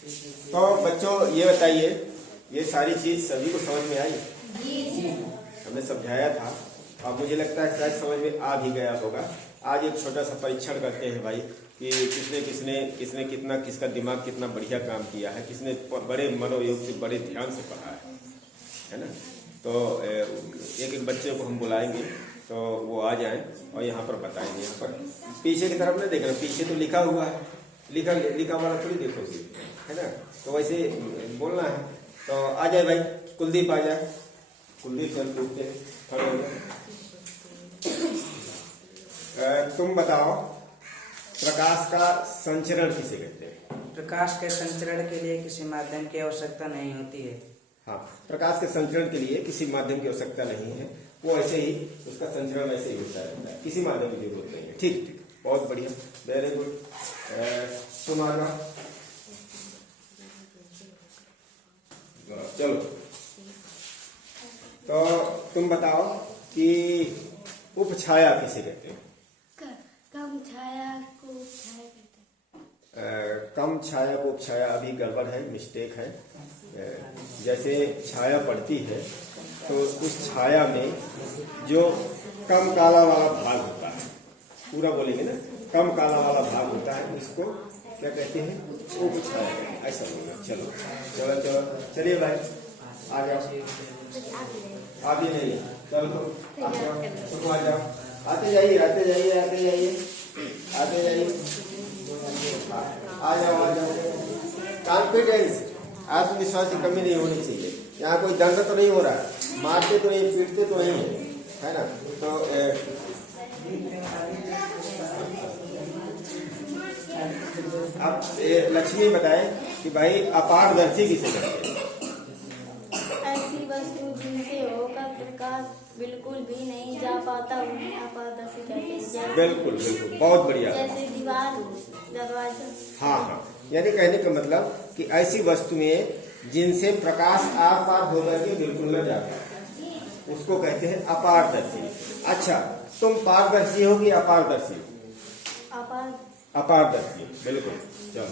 तो बच्चों ये बताइए, ये सारी चीज सभी को समझ में आई? हमने समझाया था, अब मुझे लगता है शायद समझ में आ भी गया होगा। आज एक छोटा सा परीक्षण करते हैं भाई कि किसने कितना, किसका दिमाग कितना बढ़िया काम किया है, किसने बड़े मनोयोग से बड़े ध्यान से पढ़ा है ना। तो एक एक बच्चे को हम बुलाएंगे तो वो आ जाएं और यहाँ पर बताएंगे। यहाँ पर पीछे की तरफ नहीं देख रहे, पीछे तो लिखा हुआ है, लिखा वाला थोड़ी देखोगे, है ना। तो वैसे बोलना है। तो आ जाए भाई, कुलदीप आ जाए। कुलदीप सर पूछते हैं, खड़े हो जाए। तुम बताओ, प्रकाश का संचरण किसे कहते हैं? प्रकाश के संचरण के लिए किसी माध्यम की आवश्यकता नहीं होती है। हाँ, प्रकाश के संचरण के लिए किसी माध्यम की आवश्यकता नहीं है, वो ऐसे ही उसका संचरण ऐसे ही होता रहता है, किसी माध्यम की जरूरत नहीं है। ठीक ठीक, बहुत बढ़िया, वेरी गुड। तुम्हारा चलो, तो तुम बताओ कि उपछाया किसे कहते हैं? कम छाया को उपछाया कहते हैं। कम छाया को उपछाया अभी गड़बड़ है, मिस्टेक है। जैसे छाया पड़ती है तो उस छाया में जो कम काला वाला भाग होता है, पूरा बोलेंगे ना, कम काला वाला भाग होता है, उसको क्या कहते हैं? उपछाया, ऐसा बोलना। चलो चलो चलो, चलिए भाई आ जाओ। आप ही नहीं, चलो तुम आ जाओ, आते जाइए आते जाइए आते जाइए आते जाइए, आ जाओ आ जाओ। कॉन्फिडेंस, आत्मविश्वास की कमी नहीं होनी चाहिए। यहाँ कोई दंड तो नहीं हो रहा है, मारते तो नहीं, पीटते तो नहीं है ना। तो अब लक्ष्मी बताए कि भाई अपारदर्शी किसे कहते हैं? ऐसी वस्तु जिनसे होकर प्रकाश बिल्कुल भी नहीं जा पाता उन्हें अपारदर्शी कहते हैं। बिल्कुल बिल्कुल, बहुत बढ़िया। जैसे दीवार, दरवाजा। हाँ हाँ, यानी कहने का मतलब कि ऐसी वस्तुएं जिनसे प्रकाश आर पार होकर के बिल्कुल न जाता, उसको कहते हैं अपारदर्शी। अच्छा, तुम पारदर्शी हो कि अपारदर्शी हो? अपारदर्शी, बिल्कुल। चलो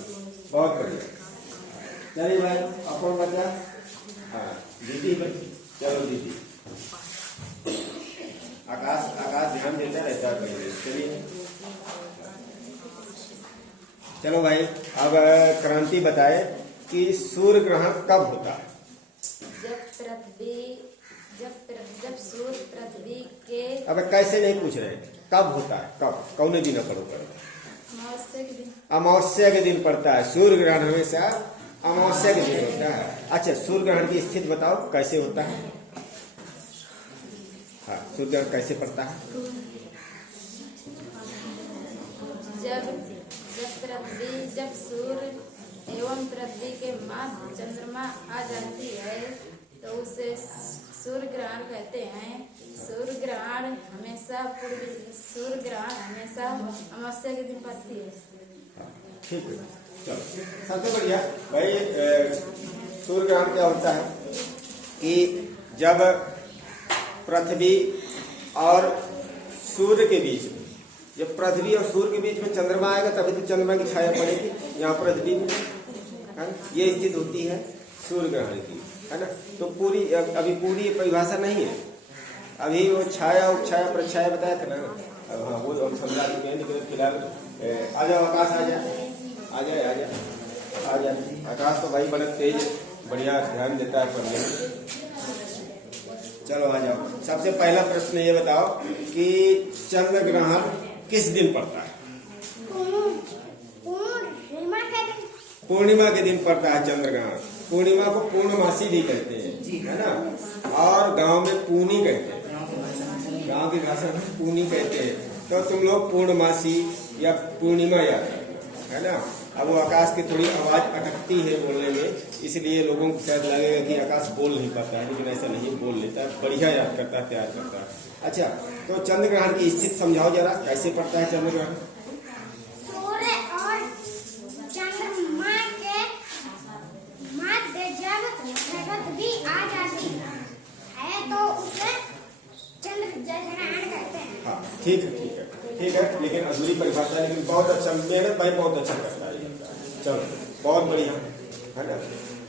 बहुत बढ़िया, चलिए भाई अपन बचा। हाँ दीदी बची, चलो दीदी। आकाश ध्यान देता रहता है। चलिए चलो भाई, अब क्रांति बताए कि सूर्य ग्रहण कब होता है? जब सूर्य पृथ्वी के अब कैसे नहीं पूछ रहे, कब होता है? कब, कौन दिन पढ़ो करो? अमावस्या के दिन पड़ता है सूर्य ग्रहण, हमेशा अमावस्या के दिन होता है। अच्छा, सूर्य ग्रहण की स्थिति बताओ कैसे होता है? हाँ, सूर्य ग्रहण कैसे पड़ता है? जब सूर्य एवं पृथ्वी के मध्य चंद्रमा आ जाती है तो उसे सूर्य ग्रहण कहते हैं। सूर्य ग्रहण हमेशा अमावस्या के दिन पड़ती है। ठीक है, चलो सबसे बढ़िया भाई। सूर्य ग्रहण क्या होता है कि जब पृथ्वी और सूर्य के बीच में, जब पृथ्वी और सूर्य के बीच में चंद्रमा आएगा तभी तो चंद्रमा की छाया पड़ेगी यहाँ पृथ्वी में, है। ये स्थिति होती है सूर्य ग्रहण की, है ना। तो पूरी अभी पूरी परिभाषा नहीं है, अभी वो छाया उपछाया प्रछाया बताया था ना। अब हाँ, वो हम समझा चुके हैं, लेकिन फिलहाल आ जाओ आकाश, आ जाए आ जाए आ जाए आ जाए। आकाश तो भाई बड़ा तेज, बढ़िया ध्यान देता है पढ़ने में। चलो आ जाओ। सबसे पहला प्रश्न ये बताओ कि चंद्र ग्रहण किस दिन पड़ता है? पूर्णिमा के दिन पड़ता है चंद्र ग्रहण। पूर्णिमा को पूर्णमासी भी कहते हैं, है ना। और गांव में पूनी कहते हैं, गांव की भाषा में पूनी कहते हैं। तो तुम लोग पूर्णमासी या पूर्णिमा याद रखना, है ना। अब वो आकाश की थोड़ी आवाज अटकती है बोलने में, इसलिए लोगों को शायद लगेगा कि आकाश बोल नहीं पाता है, लेकिन ऐसा नहीं, बोल लेता है, बढ़िया याद करता है, तैयार करता है। अच्छा, तो चंद्र ग्रहण की स्थिति समझाओ जरा, कैसे पड़ता है चंद्र ग्रहण? सूर्य और चंद्रमा के मध्य जब पृथ्वी आ जाती है तो उसे चंद्र ग्रहण कहते हैं। हाँ ठीक है ठीक है ठीक है, लेकिन अधूरी परिभाषा, लेकिन बहुत अच्छा, मेहनत भाई बहुत अच्छा करता है। चलो बहुत बढ़िया। है ना।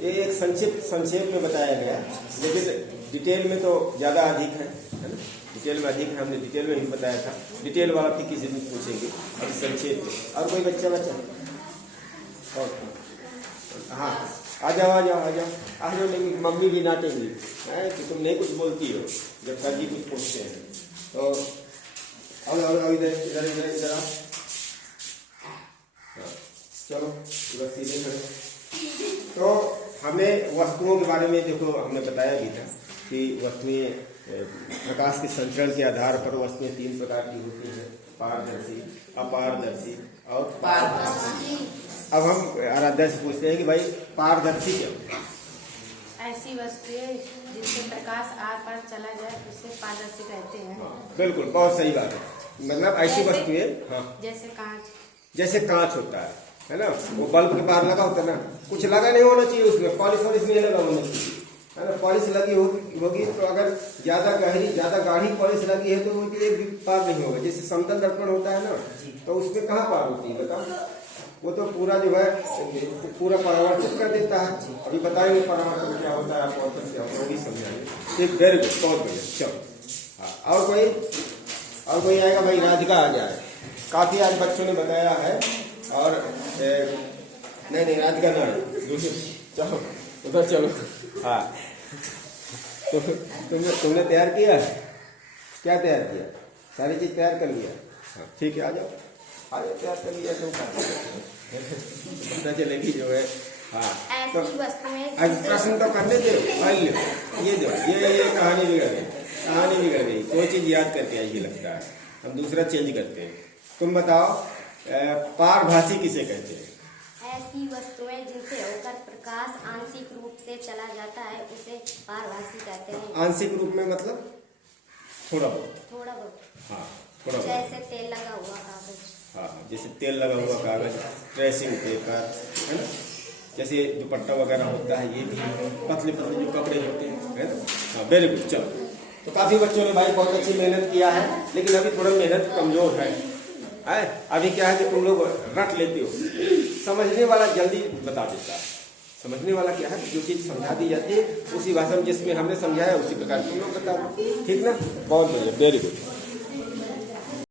ये एक संक्षेप में बताया गया, लेकिन डिटेल में तो ज़्यादा अधिक है ना। डिटेल में अधिक है, हमने डिटेल में ही बताया था। डिटेल वाला फिर किसी दिन पूछेंगे, अभी संक्षेप में। और कोई बच्चा और हाँ, आ जाओ, लेकिन मम्मी भी डांटेंगी कि तुम नहीं कुछ बोलती हो जब सर जी कुछ पूछते हैं। तो और इधर आओ। चलो बस सीधे खड़े। तो हमें वस्तुओं के बारे में देखो, हमने बताया भी था कि वस्तुएं प्रकाश के संचरण के आधार पर वस्तुएं 3 प्रकार की होती हैं, पारदर्शी, अपारदर्शी और पारदर्शी। अब हम आराध्या से पूछते हैं कि भाई पारदर्शी क्या होता है? ऐसी वस्तुएं जिससे प्रकाश आर पार चला जाए उसे पारदर्शी कहते हैं। हाँ, बिल्कुल, बहुत सही बात है। मतलब ऐसी वस्तुएं, हाँ, जैसे कांच होता है ना। वो बल्ब के पार लगा होता है ना, कुछ लगा नहीं होना चाहिए उसमें, पॉलिश नहीं लगा होना चाहिए, है ना। पॉलिश लगी होगी तो अगर ज्यादा गाढ़ी पॉलिश लगी है तो वो एक भी पार नहीं होगा। जैसे समतल दर्पण होता है ना, तो उसमें कहाँ पार होती है बताओ? वो तो पूरा जो है पूरा परावर्तित कर देता है। अभी बताएंगे परावर्तन क्या होता है, आपको वो भी समझाएंगे। ठीक, वेरी गुड, बहुत बढ़िया। चलो हाँ, और कोई आएगा? भाई राधिका आ जाए। काफी आज बच्चों ने बताया है। और नहीं राधिका ना, चलो उधर चलो। हाँ, तो तुमने तैयार किया? क्या तैयार किया? सारी चीज तैयार कर लिया? हाँ ठीक है, आ जाओ तैयार कर लिया तो पता चलेगी जो है। हाँ, तो आज प्रश्न तो करने दो। ये दो, ये कहानी बिगड़ गई। कोई चीज याद करके आई लगता है, हम दूसरा चेंज करते हैं। तुम बताओ, पारभासी किसे कहते हैं? ऐसी वस्तुएं जिनसे होकर प्रकाश आंशिक रूप से चला जाता है उसे पारभासी कहते हैं। आंशिक रूप में मतलब थोड़ा बहुत। हाँ, थोड़ा बहुत। जैसे तेल लगा हुआ कागज। हाँ, जैसे तेल लगा हुआ कागज, ट्रेसिंग पेपर, है ना। जैसे दुपट्टा वगैरह होता है, ये भी पतले जो कपड़े होते हैं, है ना। हाँ, वेरी गुड। चलो, तो काफी बच्चों ने भाई बहुत अच्छी मेहनत किया है, लेकिन अभी थोड़ा मेहनत कमजोर है। अभी क्या है कि तुम लोग रट लेते हो, समझने वाला जल्दी बता देता है। समझने वाला क्या है, जो चीज समझा दी जाती है उसी भाषा में जिसमें हमने समझाया उसी प्रकार तुम लोग बता दो, ठीक ना। बहुत बढ़िया, वेरी गुड।